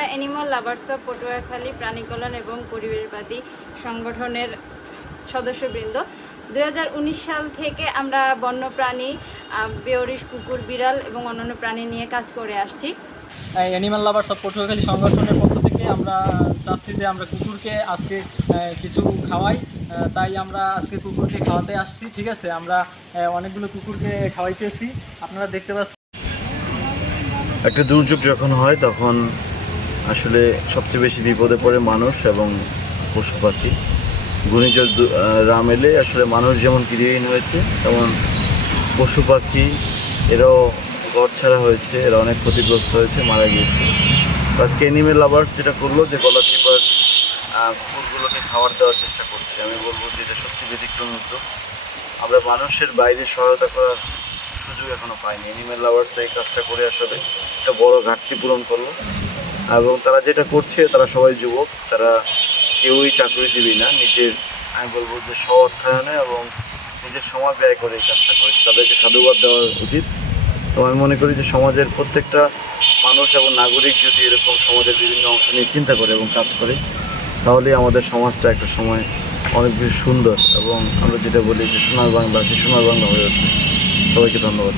আমরা animal lovers of Patuakhali প্রাণী কল্যাণ এবং পরিবেশবাদী সংগঠনের সদস্যবৃন্দ 2019 সাল থেকে আমরা বন্যপ্রাণী, বেওরিশ, কুকুর, বিড়াল এবং অন্যান্য প্রাণী নিয়ে কাজ করে আসছি। অ্যানিমাল লাভার্স অফ পটুয়াখালী সংগঠনের পক্ষ থেকে আমরা চাচ্ছি যে আমরা কুকুরকে আজকে কিছু খাওয়াই, তাই আমরা আজকে কুকুরকে খাওয়াতে আসছি। ঠিক আছে, আমরা অনেকগুলো কুকুরকে খাওয়াইতেছি, আপনারা দেখতে পাচ্ছেন। একটা দুর্যোগ যখন হয় তখন আসলে সবচেয়ে বেশি বিপদে পড়ে মানুষ এবং পশু পাখি। ঘূর্ণিঝড় রাম এলে আসলে মানুষ যেমন গৃহহীন হয়েছে, তেমন পশু পাখি এরাও ঘর ছাড়া হয়েছে, এরা অনেক ক্ষতিগ্রস্ত হয়েছে, মারা গিয়েছে। আজকে অ্যানিমেল লাভার্স যেটা করলো যে গলাচিপার কুকুরগুলোকে খাবার দেওয়ার চেষ্টা করছে। আমি বলবো যে এটা সত্যি ব্যতিক্রমী উদ্যোগ। আমরা মানুষের বাইরে সহায়তা করার সুযোগ এখনো পাইনি। অ্যানিমেল লাভার্স এই কাজটা করে আসলে একটা বড় ঘাটতি পূরণ করলো। এবং তারা যেটা করছে, তারা সবাই যুবক, তারা কেউই চাকরিজীবী না। নিজের, আমি বলবো যে স্ব অর্থায়নে এবং নিজের সময় ব্যয় করে এই কাজটা করেছে। তাদেরকে সাধুবাদ দেওয়া উচিত। এবং আমি মনে করি যে সমাজের প্রত্যেকটা মানুষ এবং নাগরিক যদি এরকম সমাজের বিভিন্ন অংশ নিয়ে চিন্তা করে এবং কাজ করে, তাহলে আমাদের সমাজটা একটা সময় অনেক বেশি সুন্দর এবং আমরা যেটা বলি যে সোনার বাংলা, সেই সোনার বাংলা হয়ে ওঠে। সবাইকে ধন্যবাদ।